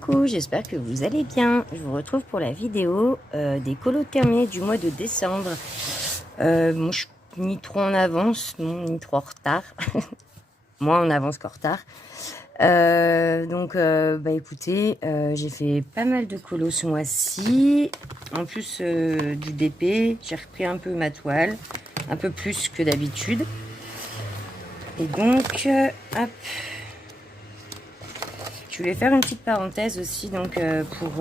Coucou, j'espère que vous allez bien. Je vous retrouve pour la vidéo des colos terminés du mois de décembre. Moi, je suis ni trop en avance, non, ni trop en retard. Moins en avance qu'en retard. Bah écoutez, j'ai fait pas mal de colos ce mois-ci. En plus du DP, j'ai repris un peu ma toile, un peu plus que d'habitude. Et donc, hop. Je voulais faire une petite parenthèse aussi donc pour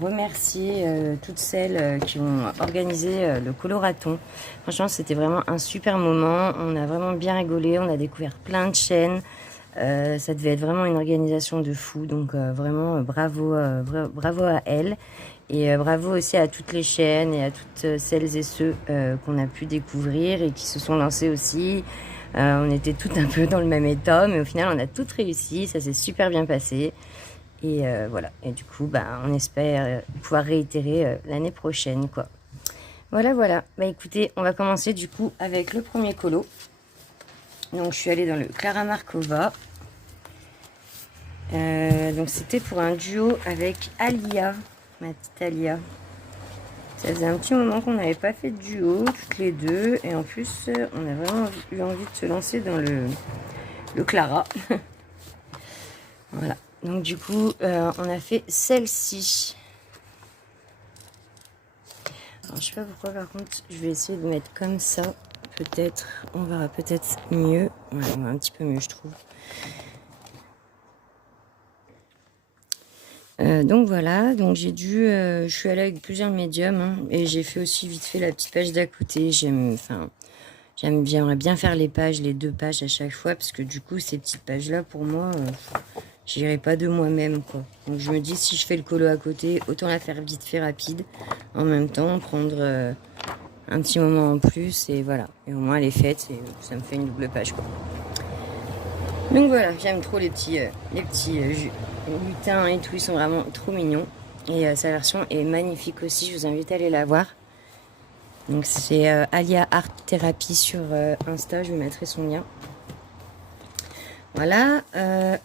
remercier toutes celles qui ont organisé le coloraton. Franchement, c'était vraiment un super moment. On a vraiment bien rigolé. On a découvert plein de chaînes. Ça devait être vraiment une organisation de fou. Donc vraiment bravo, bravo à elles. Et bravo aussi à toutes les chaînes et à toutes celles et ceux qu'on a pu découvrir et qui se sont lancés aussi. On était toutes un peu dans le même état, mais au final, on a toutes réussi. Ça s'est super bien passé. Et voilà. Et du coup, bah, on espère pouvoir réitérer l'année prochaine, quoi. Voilà, voilà. Bah écoutez, on va commencer du coup avec le premier colo. Donc, je suis allée dans le Clara Markova. Donc, c'était pour un duo avec Alia, ma petite Alia. Ça faisait un petit moment qu'on n'avait pas fait de duo, toutes les deux. Et en plus, on a vraiment eu envie de se lancer dans le Clara. Voilà. Donc du coup, on a fait celle-ci. Alors, je sais pas pourquoi, par contre, je vais essayer de mettre comme ça. Peut-être, on verra peut-être mieux. Ouais, on va un petit peu mieux, je trouve. Donc voilà, donc je suis allée avec plusieurs médiums hein, et j'ai fait aussi vite fait la petite page d'à côté. J'aimerais bien faire les pages, les deux pages à chaque fois parce que du coup ces petites pages là pour moi, j'irai pas de moi-même quoi. Donc je me dis si je fais le colo à côté, autant la faire vite fait rapide, en même temps prendre un petit moment en plus et voilà. Et au moins elle est faite et ça me fait une double page quoi. Donc voilà, j'aime trop les petits lutins et tout, ils sont vraiment trop mignons. Et sa version est magnifique aussi, je vous invite à aller la voir. Donc c'est Alia Art Therapy sur Insta, je vous mettrai son lien. Voilà,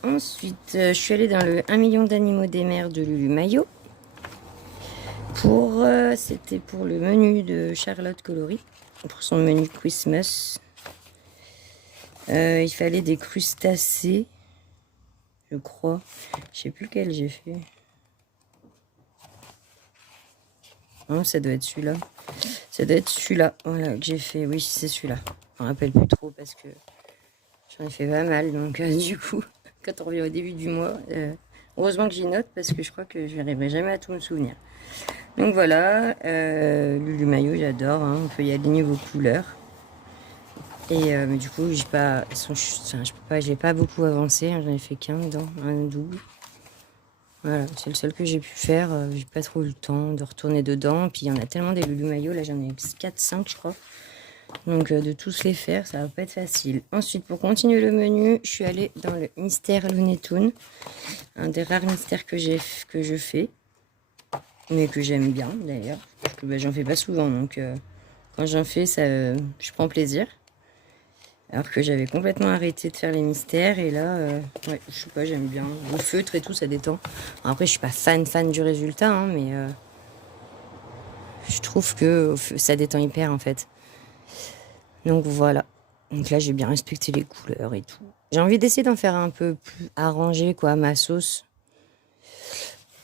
ensuite je suis allée dans le 1 million d'animaux des mers de Lulu Maillot. C'était pour le menu de Charlotte Coloris, pour son menu Christmas. Il fallait des crustacés, je crois. Je sais plus lequel j'ai fait. Non, ça doit être celui-là. Ça doit être celui-là, voilà, que j'ai fait. Oui, c'est celui-là. Je me rappelle plus trop parce que j'en ai fait pas mal. Donc, du coup, quand on revient au début du mois, heureusement que j'y note parce que je crois que je n'arriverai jamais à tout me souvenir. Donc voilà, Lulu Maillot, j'adore. Hein, on peut y aligner vos couleurs. Et mais du coup, j'ai pas beaucoup avancé. Hein, j'en ai fait qu'un dedans, un double. Voilà, c'est le seul que j'ai pu faire. J'ai pas trop eu le temps de retourner dedans. Puis il y en a tellement des Lulu Maillot. Là, j'en ai 4-5, je crois. Donc, de tous les faire, ça va pas être facile. Ensuite, pour continuer le menu, je suis allée dans le Mystère Looney Tunes. Un des rares mystères que je fais. Mais que j'aime bien, d'ailleurs. Parce que j'en fais pas souvent. Donc, quand j'en fais, je prends plaisir. Alors que j'avais complètement arrêté de faire les mystères. Et là, ouais, je sais pas, j'aime bien. Le feutre et tout, ça détend. Après, je suis pas fan du résultat, hein, mais je trouve que ça détend hyper, en fait. Donc, voilà. Donc là, j'ai bien respecté les couleurs et tout. J'ai envie d'essayer d'en faire un peu plus arrangé, quoi, ma sauce.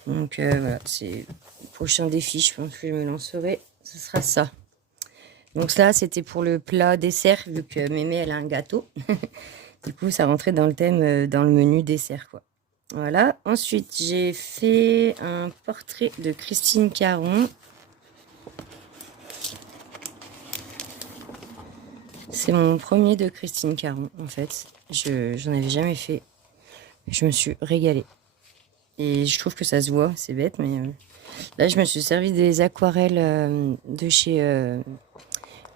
Donc, voilà, c'est le prochain défi, je pense que je me lancerai. Ce sera ça. Donc ça, c'était pour le plat dessert, vu que Mémé, elle a un gâteau. Du coup, ça rentrait dans le thème, dans le menu dessert, quoi. Voilà. Ensuite, j'ai fait un portrait de Christine Caron. C'est mon premier de Christine Caron, en fait. J'en avais jamais fait. Je me suis régalée. Et je trouve que ça se voit, c'est bête, mais là, je me suis servi des aquarelles de chez...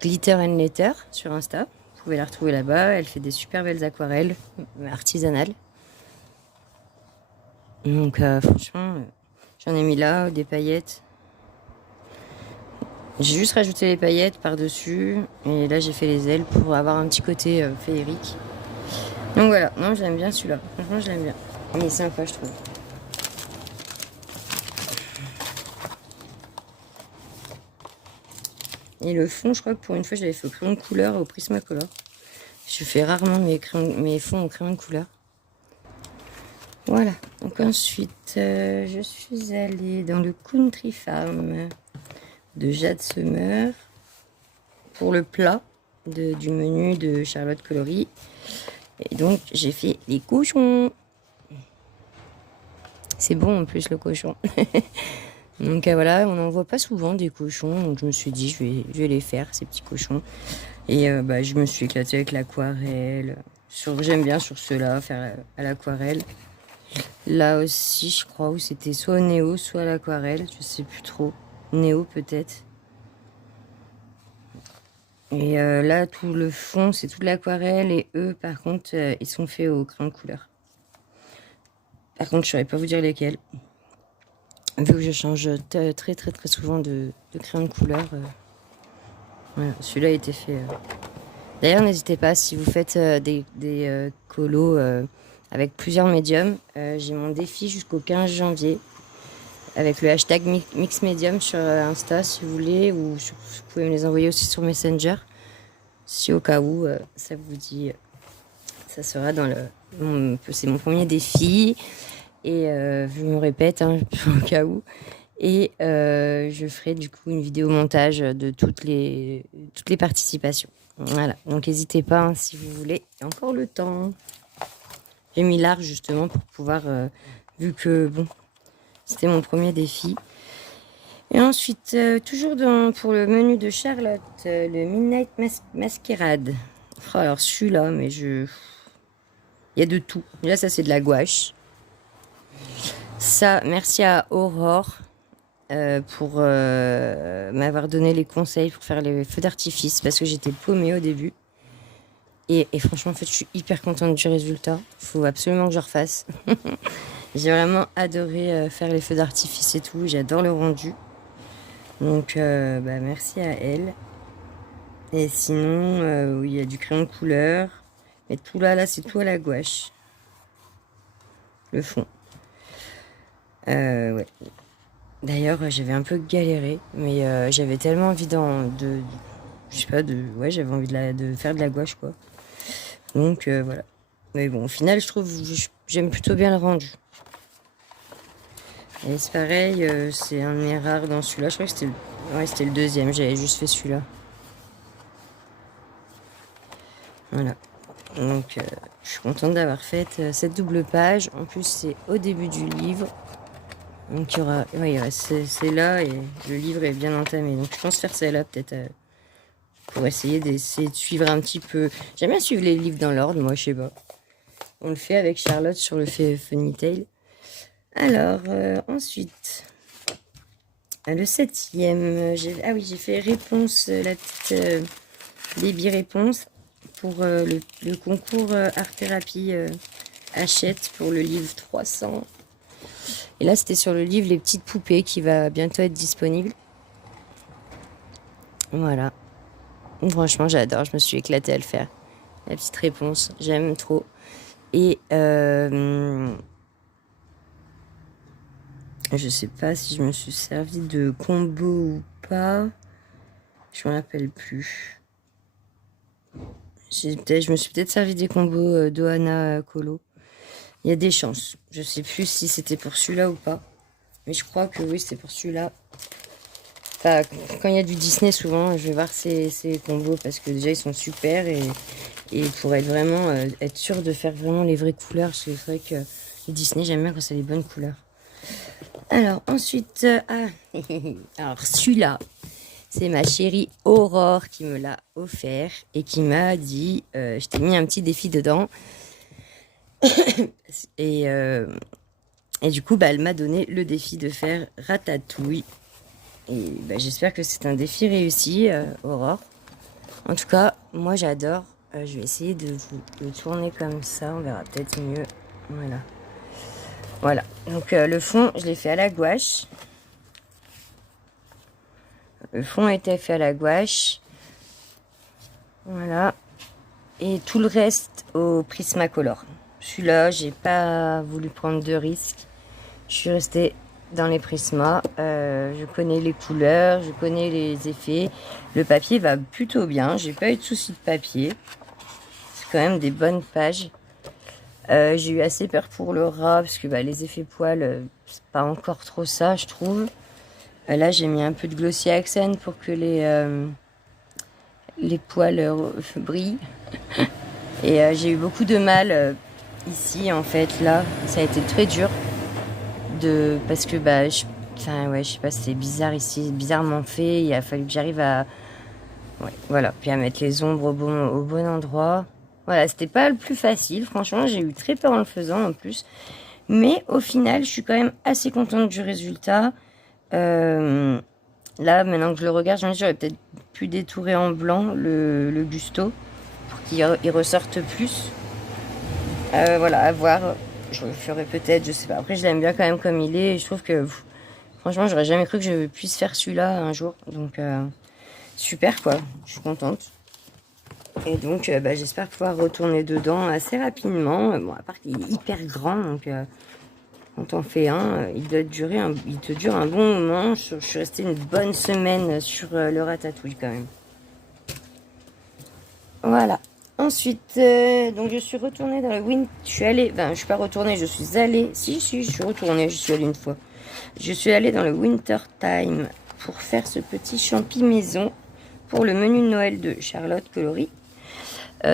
Glitter and Letter sur Insta. Vous pouvez la retrouver là-bas. Elle fait des super belles aquarelles artisanales. Donc franchement, j'en ai mis là des paillettes. J'ai juste rajouté les paillettes par-dessus. Et là, j'ai fait les ailes pour avoir un petit côté féerique. Donc voilà, non, j'aime bien celui-là. Franchement, je l'aime bien. Il est sympa, je trouve. Et le fond, je crois que pour une fois, je l'avais fait au crayon de couleur et au Prismacolor. Je fais rarement mes fonds au crayon de couleur. Voilà. Donc ensuite, je suis allée dans le Country Farm de Jade Summer pour le plat du menu de Charlotte Coloris. Et donc, j'ai fait les cochons. C'est bon en plus le cochon. Donc voilà, on n'en voit pas souvent des cochons. Donc je me suis dit, je vais les faire, ces petits cochons. Et je me suis éclatée avec l'aquarelle. J'aime bien sur ceux-là, faire à l'aquarelle. Là aussi, je crois, où c'était soit au néo, soit à l'aquarelle. Je sais plus trop. Néo peut-être. Et là, tout le fond, c'est toute l'aquarelle. Et eux, par contre, ils sont faits au crayon de couleur. Par contre, je saurais pas vous dire lesquels. Vu que je change très souvent de crayon de couleur. Voilà, celui-là a été fait. D'ailleurs, n'hésitez pas, si vous faites des colos avec plusieurs médiums, j'ai mon défi jusqu'au 15 janvier avec le hashtag MixMedium sur Insta si vous voulez, ou vous pouvez me les envoyer aussi sur Messenger si au cas où ça vous dit. Ça sera dans c'est mon premier défi et je me répète au cas où. Et je ferai du coup une vidéo montage de toutes les participations. Voilà, donc n'hésitez pas si vous voulez. Il y a encore le temps. J'ai mis large justement pour pouvoir, vu que bon, c'était mon premier défi. Et ensuite, toujours pour le menu de Charlotte, le Midnight Masquerade. Oh, alors celui-là, mais il y a de tout. Là, ça c'est de la gouache. Ça, merci à Aurore pour m'avoir donné les conseils pour faire les feux d'artifice parce que j'étais paumée au début. Et franchement, en fait, je suis hyper contente du résultat. Il faut absolument que je refasse. J'ai vraiment adoré faire les feux d'artifice et tout. J'adore le rendu. Donc, merci à elle. Et sinon, il y a du crayon de couleur. Mais tout là, c'est tout à la gouache. Le fond. Ouais. D'ailleurs, j'avais un peu galéré, mais j'avais tellement envie j'avais envie de faire de la gouache, quoi. Donc, voilà. Mais bon, au final, je trouve, j'aime plutôt bien le rendu. Et c'est pareil, c'est un de mes rares dans celui-là. Je crois que c'était le deuxième, j'avais juste fait celui-là. Voilà. Donc, je suis contente d'avoir fait cette double page. En plus, c'est au début du livre. Donc, il y aura c'est là et le livre est bien entamé. Donc, je pense faire celle-là peut-être pour essayer de suivre un petit peu. J'aime bien suivre les livres dans l'ordre, moi, je sais pas. On le fait avec Charlotte sur le Funny Tale. Alors, ensuite, le 7e, j'ai fait réponse, la petite baby réponse pour le concours art thérapie Hachette pour le livre 300. Et là, c'était sur le livre Les petites poupées qui va bientôt être disponible. Voilà. Franchement, j'adore. Je me suis éclatée à le faire. La petite réponse, j'aime trop. Et je sais pas si je me suis servi de combo ou pas. Je m'en rappelle plus. Je me suis peut-être servi des combos d'Ohana Colo. Il y a des chances. Je sais plus si c'était pour celui-là ou pas. Mais je crois que oui, c'était pour celui-là. Enfin, quand il y a du Disney, souvent, je vais voir ces combos parce que déjà, ils sont super. Et pour être vraiment, être sûr de faire vraiment les vraies couleurs. Parce que c'est vrai que les Disney, j'aime bien quand c'est les bonnes couleurs. Alors, ensuite, alors celui-là, c'est ma chérie Aurore qui me l'a offert et qui m'a dit, je t'ai mis un petit défi dedans. et du coup, elle m'a donné le défi de faire Ratatouille. Et j'espère que c'est un défi réussi, Aurore. En tout cas, moi j'adore. Je vais essayer de le tourner comme ça, on verra peut-être mieux. Voilà. Voilà. Donc le fond, je l'ai fait à la gouache. Le fond a été fait à la gouache. Voilà. Et tout le reste au Prismacolor. Celui-là, j'ai pas voulu prendre de risques. Je suis restée dans les Prisma. Je connais les couleurs, je connais les effets. Le papier va plutôt bien. J'ai pas eu de soucis de papier. C'est quand même des bonnes pages. J'ai eu assez peur pour le ras parce que bah, les effets poils, c'est pas encore trop ça, je trouve. Là, j'ai mis un peu de Glossy Accent pour que les poils brillent. Et j'ai eu beaucoup de mal ici, en fait, là. Ça a été très dur. Parce que, bah, enfin, ouais, je sais pas, c'était bizarre ici, bizarrement fait. Il a fallu que j'arrive à... Ouais, voilà. Puis à mettre les ombres au bon endroit. Voilà, c'était pas le plus facile. Franchement, j'ai eu très peur en le faisant, en plus. Mais au final, je suis quand même assez contente du résultat. Là, maintenant que je le regarde, j'aurais peut-être pu détourer en blanc le Gusto pour qu'il ressorte plus. Voilà, à voir. Je le ferai peut-être, je sais pas. Après, je l'aime bien quand même comme il est. Et je trouve que, franchement, j'aurais jamais cru que je puisse faire celui-là un jour. Donc, super quoi. Je suis contente. Et donc, bah, j'espère pouvoir retourner dedans assez rapidement. Bon, à part qu'il est hyper grand, donc quand on fait un, il te dure un bon moment. Je suis restée une bonne semaine sur le ratatouille quand même. Voilà. Ensuite, donc je suis retournée dans le je suis allée, je suis pas retournée, je suis allée. Si, je suis retournée, je suis allée une fois. Je suis allée dans le Winter Time pour faire ce petit champi maison pour le menu de Noël de Charlotte Coloris.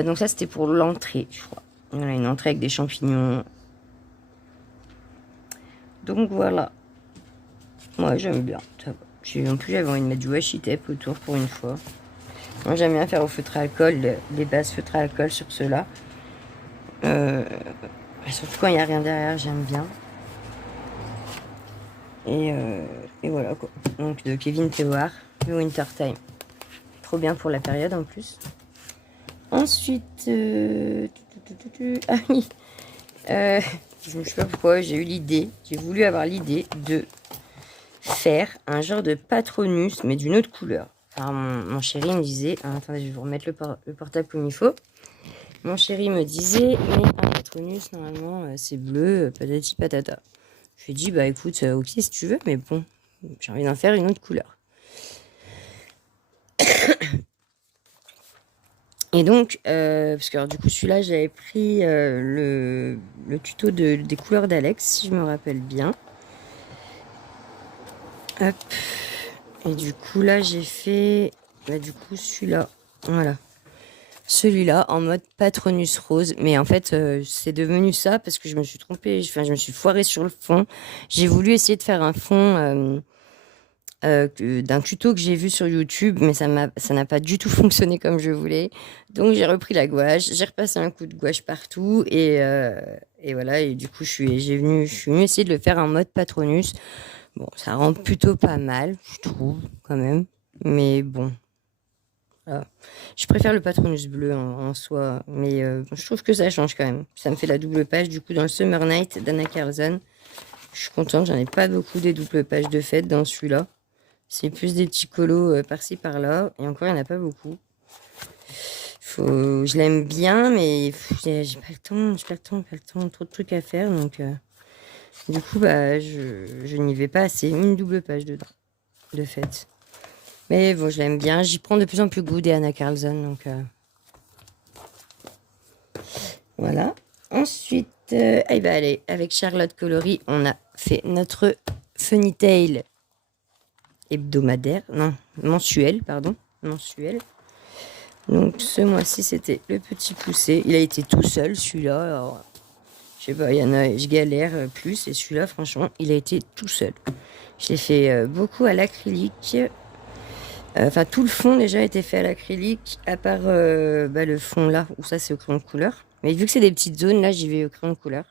Donc ça, c'était pour l'entrée, je crois. Voilà, une entrée avec des champignons. Donc voilà. Moi, j'aime bien. Ça va. En plus, j'avais envie de mettre du washi tape autour pour une fois. Moi, j'aime bien faire au feutre à alcool, les bases feutre à alcool sur ceux-là. Surtout quand il n'y a rien derrière, j'aime bien. Et voilà quoi. Donc de Kevin Théoard, le Winter Time. Trop bien pour la période en plus. Ensuite, ah oui, je ne sais pas pourquoi j'ai eu l'idée, j'ai voulu avoir l'idée de faire un genre de Patronus, mais d'une autre couleur. Alors mon chéri me disait, attendez, je vais vous remettre le portable comme il faut. Mon chéri me disait, mais un Patronus, normalement, c'est bleu, patati patata. Je lui ai dit, bah écoute, ok si tu veux, mais bon, j'ai envie d'en faire une autre couleur. Et donc, parce que alors, du coup, celui-là, j'avais pris le tuto des couleurs d'Alex, si je me rappelle bien. Hop. Et du coup, là, j'ai fait, du coup, celui-là, voilà. Celui-là en mode Patronus rose, mais en fait c'est devenu ça parce que je me suis trompée, enfin je me suis foirée sur le fond. J'ai voulu essayer de faire un fond d'un tuto que j'ai vu sur YouTube, mais ça n'a pas du tout fonctionné comme je voulais. Donc j'ai repris la gouache, j'ai repassé un coup de gouache partout et voilà. Et du coup je suis venue essayer de le faire en mode Patronus. Bon, ça rend plutôt pas mal, je trouve quand même, mais bon. Voilà. Je préfère le Patronus bleu en soi, mais je trouve que ça change quand même. Ça me fait la double page du coup dans le Summer Night d'Anna Carlson. Je suis contente, j'en ai pas beaucoup des doubles pages de fête dans celui-là. C'est plus des petits colos par-ci par-là, et encore il n'y en a pas beaucoup. Je l'aime bien, mais j'ai pas le temps, trop de trucs à faire, donc du coup bah je n'y vais pas assez. Une double page dedans de fête. Mais bon, je l'aime bien. J'y prends de plus en plus goût des Anna Carlson. Donc, voilà. Ensuite, allez, avec Charlotte Coloris, on a fait notre Funny Tail hebdomadaire. Non, mensuel, pardon. Mensuel. Donc, ce mois-ci, c'était le petit poussé. Il a été tout seul, celui-là. Alors, je sais pas, il y en a, je galère plus. Et celui-là, franchement, il a été tout seul. Je l'ai fait beaucoup à l'acrylique. Enfin, tout le fond déjà a été fait à l'acrylique, à part le fond là, où ça c'est au crayon de couleur. Mais vu que c'est des petites zones, là j'y vais au crayon de couleur.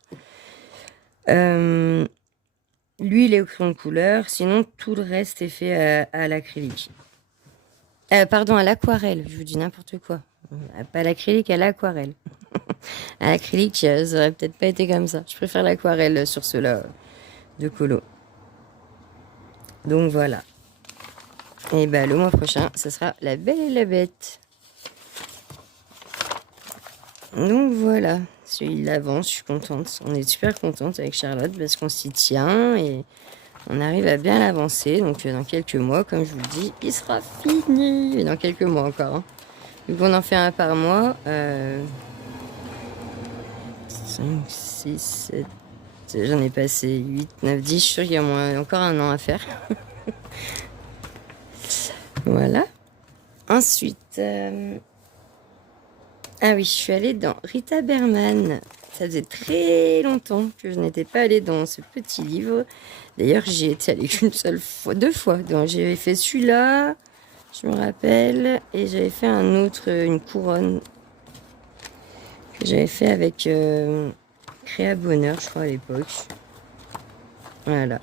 Lui il est au crayon de couleur, sinon tout le reste est fait à l'acrylique. Pardon, à l'aquarelle, je vous dis n'importe quoi. Pas à l'acrylique, à l'aquarelle. À l'acrylique, ça aurait peut-être pas été comme ça. Je préfère l'aquarelle sur ceux-là de colo. Donc voilà. Et le mois prochain, ce sera La Belle et la Bête. Donc voilà, celui-là avance, je suis contente. On est super contente avec Charlotte parce qu'on s'y tient et on arrive à bien l'avancer. Donc dans quelques mois, comme je vous le dis, il sera fini. Et dans quelques mois encore. Hein. Vu qu'on en fait un par mois. 5, 6, 7. J'en ai passé 8, 9, 10. Je suis sûre qu'il y a encore un an à faire. Voilà. Ensuite, ah oui, je suis allée dans Rita Berman. Ça faisait très longtemps que je n'étais pas allée dans ce petit livre. D'ailleurs, j'y étais allée qu'une seule fois, 2 fois. Donc, j'avais fait celui-là, je me rappelle, et j'avais fait un autre, une couronne que j'avais fait avec Créa Bonheur, je crois, à l'époque. Voilà.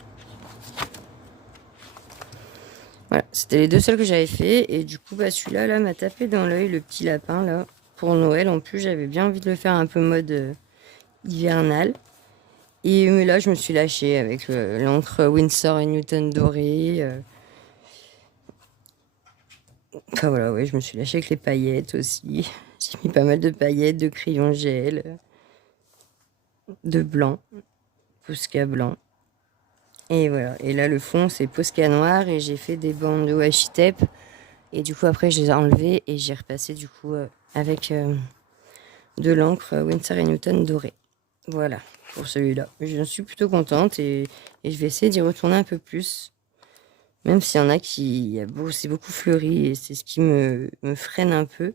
Voilà, c'était les 2 seuls que j'avais fait. Et du coup, bah, celui-là, là, m'a tapé dans l'œil, le petit lapin, là. Pour Noël, en plus, j'avais bien envie de le faire un peu mode hivernal. Et là, je me suis lâchée avec l'encre Winsor et Newton dorée. Enfin voilà, ouais, je me suis lâchée avec les paillettes aussi. J'ai mis pas mal de paillettes, de crayons gel, de blanc, Posca blanc. Et voilà. Et là, le fond, c'est Posca noir et j'ai fait des bandes de washi tape. Et du coup, après, je les ai enlevées et j'ai repassé du coup avec de l'encre Winsor et Newton dorée. Voilà, pour celui-là. Je suis plutôt contente et je vais essayer d'y retourner un peu plus. Même s'il y en a qui... c'est beaucoup fleuri et c'est ce qui me freine un peu.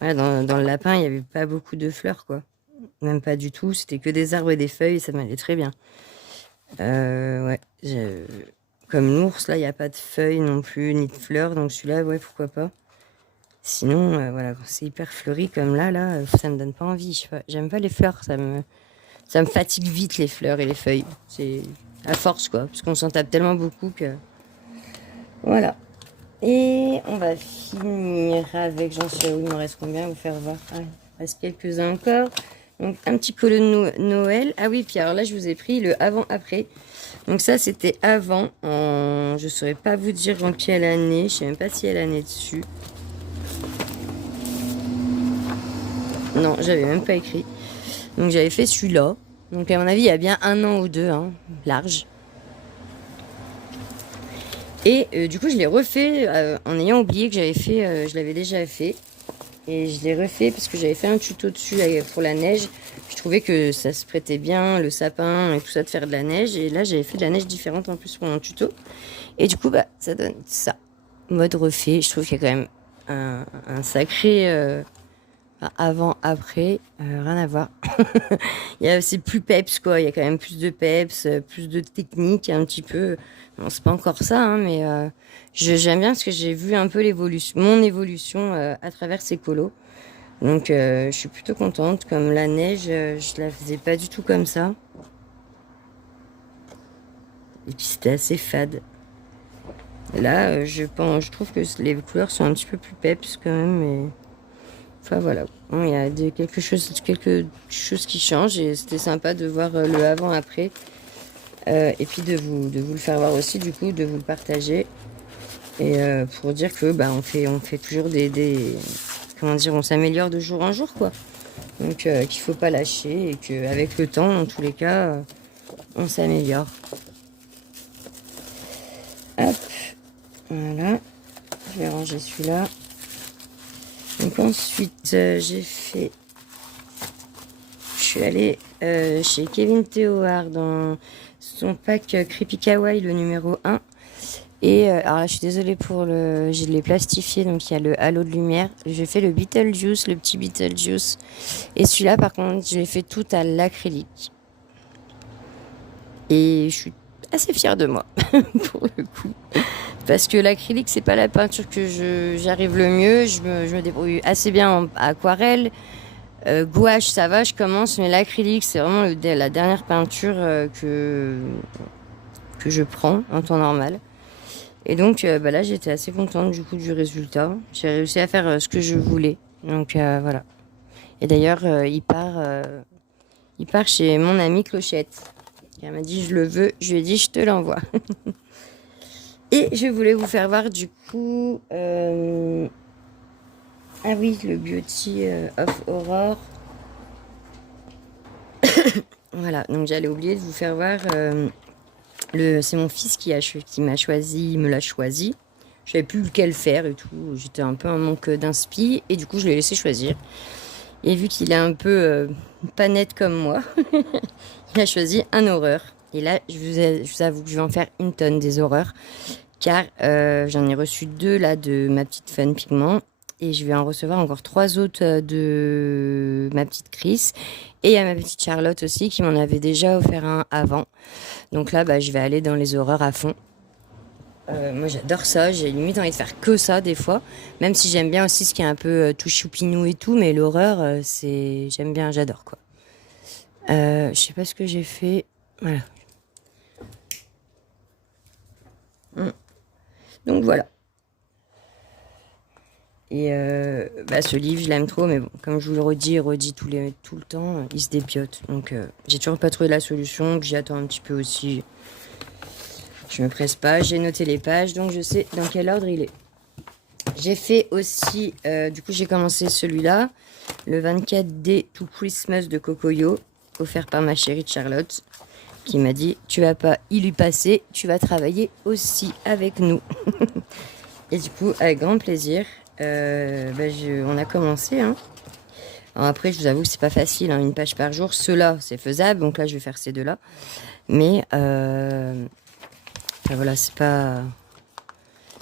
Voilà, dans le lapin, il n'y avait pas beaucoup de fleurs, quoi. Même pas du tout. C'était que des arbres et des feuilles et ça m'allait très bien. Ouais. Comme l'ours, là, il n'y a pas de feuilles non plus, ni de fleurs. Donc celui-là, ouais, pourquoi pas. Sinon, voilà, quand c'est hyper fleuri comme là, ça me donne pas envie. Je sais pas, j'aime pas les fleurs, ça me fatigue vite les fleurs et les feuilles. C'est à force, quoi. Parce qu'on s'en tape tellement beaucoup que... Voilà. Et on va finir avec, j'en suis où il me reste combien, vous faire voir. Ah, il me reste quelques-uns encore. Donc un petit collet de Noël. Ah oui, puis alors là je vous ai pris le avant-après. Donc ça c'était avant, je ne saurais pas vous dire en quelle année. Je ne sais même pas s'il y a l'année dessus. Non, j'avais même pas écrit. Donc j'avais fait celui-là. Donc à mon avis il y a bien 1 an ou 2, hein, large. Et du coup, je l'ai refait en ayant oublié que j'avais fait, je l'avais déjà fait. Et je l'ai refait parce que j'avais fait un tuto dessus pour la neige. Je trouvais que ça se prêtait bien, le sapin et tout ça, de faire de la neige. Et là, j'avais fait de la neige différente en plus pour mon tuto. Et du coup, bah, ça donne ça. Mode refait. Je trouve qu'il y a quand même un sacré avant, après. Rien à voir. C'est plus peps, quoi. Il y a quand même plus de peps, plus de technique, un petit peu. Bon, c'est pas encore ça, hein, mais j'aime bien parce que j'ai vu un peu mon évolution à travers ces colos. Donc, je suis plutôt contente. Comme la neige, je la faisais pas du tout comme ça. Et puis, c'était assez fade. Et là, je trouve que les couleurs sont un petit peu plus peps quand même, mais... Enfin voilà, bon, il y a quelque chose qui change et c'était sympa de voir le avant-après et puis de vous le faire voir aussi, du coup, de vous le partager et pour dire que bah, on fait toujours comment dire, on s'améliore de jour en jour, quoi. Donc qu'il faut pas lâcher et qu'avec le temps, dans tous les cas, on s'améliore. Hop, voilà, je vais ranger celui-là. Donc ensuite, je suis allée chez Kevin Théoard dans son pack Creepy Kawaii, le numéro 1. Et alors là, je suis désolée je l'ai plastifié, donc il y a le halo de lumière. J'ai fait le Beetlejuice, le petit Beetlejuice. Et celui-là, par contre, je l'ai fait tout à l'acrylique. Et je suis assez fière de moi, pour le coup. Parce que l'acrylique, c'est pas la peinture que j'arrive le mieux. Je me débrouille assez bien en aquarelle. Gouache, ça va, je commence. Mais l'acrylique, c'est vraiment la dernière peinture que je prends en temps normal. Et donc bah là, j'étais assez contente du coup du résultat. J'ai réussi à faire ce que je voulais. Donc voilà. Et d'ailleurs, il part chez mon amie Clochette. Elle m'a dit, je le veux. Je lui ai dit, je te l'envoie. Et je voulais vous faire voir du coup... Ah oui, le Beauty of Aurore. Voilà, donc j'allais oublier de vous faire voir C'est mon fils qui m'a choisi, il me l'a choisi. Je savais plus lequel faire et tout. J'étais un peu en manque d'inspi et du coup je l'ai laissé choisir. Et vu qu'il est un peu pas net comme moi, il a choisi un horreur. Et là, je vous avoue que je vais en faire une tonne des horreurs. Car j'en ai reçu 2 là de ma petite Fun Pigment. Et je vais en recevoir encore 3 autres de ma petite Chris. Et il y a ma petite Charlotte aussi qui m'en avait déjà offert un avant. Donc là, je vais aller dans les horreurs à fond. Moi j'adore ça, j'ai limite envie de faire que ça des fois. Même si j'aime bien aussi ce qui est un peu tout choupinou et tout. Mais l'horreur, j'aime bien, j'adore quoi. Je sais pas ce que j'ai fait. Voilà. Donc voilà. Et ce livre, je l'aime trop, mais bon, comme je vous le redis tout le temps, il se dépiote. Donc j'ai toujours pas trouvé la solution, donc j'y attends un petit peu aussi. Je me presse pas, j'ai noté les pages, donc je sais dans quel ordre il est. J'ai fait aussi, du coup j'ai commencé celui-là, le 24D To Christmas de Cocoyo, offert par ma chérie Charlotte, qui m'a dit, tu vas pas y lui passer, tu vas travailler aussi avec nous. Et du coup, avec grand plaisir. On a commencé. Hein. Alors après, je vous avoue que c'est pas facile, hein, une page par jour. Ceux-là, c'est faisable. Donc là, je vais faire ces 2-là. Mais voilà, c'est pas.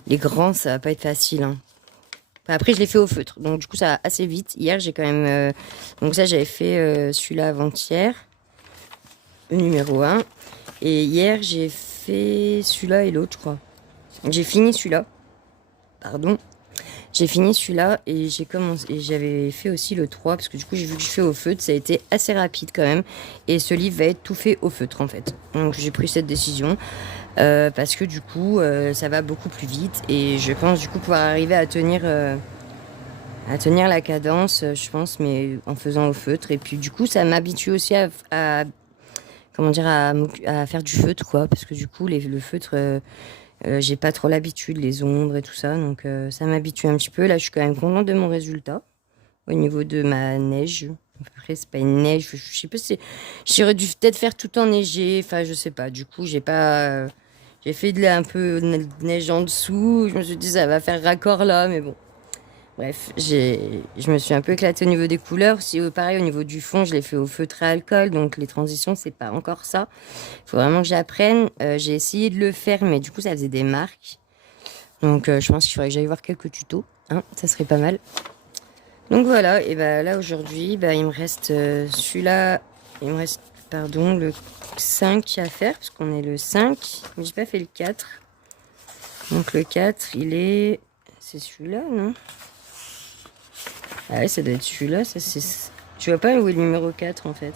Les grands, ça va pas être facile. Hein. Après, je l'ai fait au feutre. Donc du coup, ça va assez vite. Hier, j'ai quand même. Donc ça, j'avais fait celui-là avant-hier. Le numéro 1. Et hier, j'ai fait celui-là et l'autre, je crois. J'ai fini celui-là. Pardon. J'ai fini celui-là et j'avais fait aussi le 3 parce que du coup j'ai vu que je fais au feutre, ça a été assez rapide quand même et ce livre va être tout fait au feutre en fait. Donc j'ai pris cette décision parce que du coup ça va beaucoup plus vite et je pense du coup pouvoir arriver à tenir la cadence, je pense, mais en faisant au feutre et puis du coup ça m'habitue aussi à faire du feutre quoi parce que du coup le feutre j'ai pas trop l'habitude, les ombres et tout ça, donc ça m'habitue un petit peu. Là, je suis quand même contente de mon résultat au niveau de ma neige. Après, c'est pas une neige, je sais pas si j'aurais dû peut-être faire tout enneigé, enfin, je sais pas. Du coup, j'ai pas, j'ai fait un peu de neige en dessous. Je me suis dit, ça va faire raccord là, mais bon. Bref, je me suis un peu éclatée au niveau des couleurs. Si pareil, au niveau du fond, je l'ai fait au feutre à alcool, donc les transitions, c'est pas encore ça. Il faut vraiment que j'apprenne. J'ai essayé de le faire, mais du coup, ça faisait des marques. Donc, je pense qu'il faudrait que j'aille voir quelques tutos. Hein, ça serait pas mal. Donc voilà, et là aujourd'hui, il me reste celui-là. Il me reste, le 5 à faire, parce qu'on est le 5. Mais j'ai pas fait le 4. Donc le 4, c'est celui-là, non? Ah ouais, ça doit être celui-là. Je vois pas où est le numéro 4 en fait.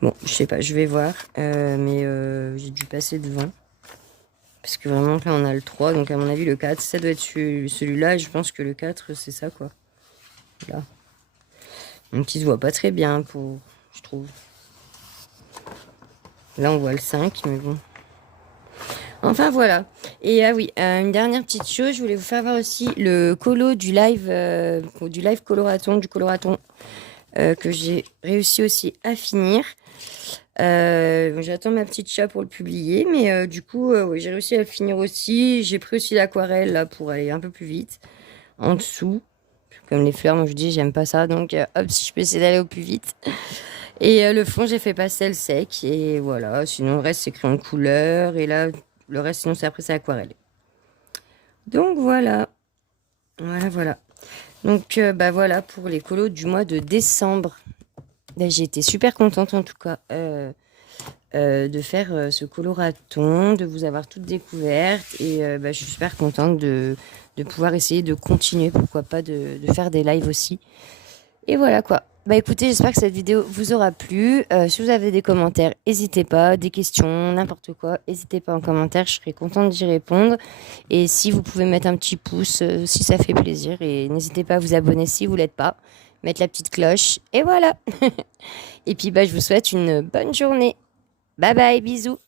Bon, je sais pas, je vais voir. Mais j'ai dû passer devant. Parce que vraiment, là, on a le 3. Donc à mon avis, le 4, ça doit être celui-là. Et je pense que le 4, c'est ça, quoi. Là. Donc il se voit pas très bien, je trouve. Là, on voit le 5, mais bon. Enfin voilà. Et ah oui, une dernière petite chose, je voulais vous faire voir aussi le colo du live coloraton, que j'ai réussi aussi à finir. J'attends ma petite chat pour le publier, mais du coup, ouais, j'ai réussi à le finir aussi. J'ai pris aussi l'aquarelle là pour aller un peu plus vite. En dessous, comme les fleurs, moi je dis j'aime pas ça, donc hop, si je peux essayer d'aller au plus vite. Et le fond, j'ai fait pastel sec et voilà. Sinon, le reste c'est crayon de couleur et là. Le reste, sinon, c'est aquarelle. Donc, voilà. Voilà. Donc, voilà pour les colos du mois de décembre. J'ai été super contente, en tout cas, de faire ce coloraton, de vous avoir toutes découvertes. Et je suis super contente de pouvoir essayer de continuer, pourquoi pas, de faire des lives aussi. Et voilà, quoi. Écoutez, j'espère que cette vidéo vous aura plu. Si vous avez des commentaires, n'hésitez pas, des questions, n'importe quoi, n'hésitez pas en commentaire, je serai contente d'y répondre. Et si vous pouvez mettre un petit pouce, si ça fait plaisir. Et n'hésitez pas à vous abonner si vous ne l'êtes pas, mettre la petite cloche. Et voilà. Et puis, je vous souhaite une bonne journée. Bye bye, bisous.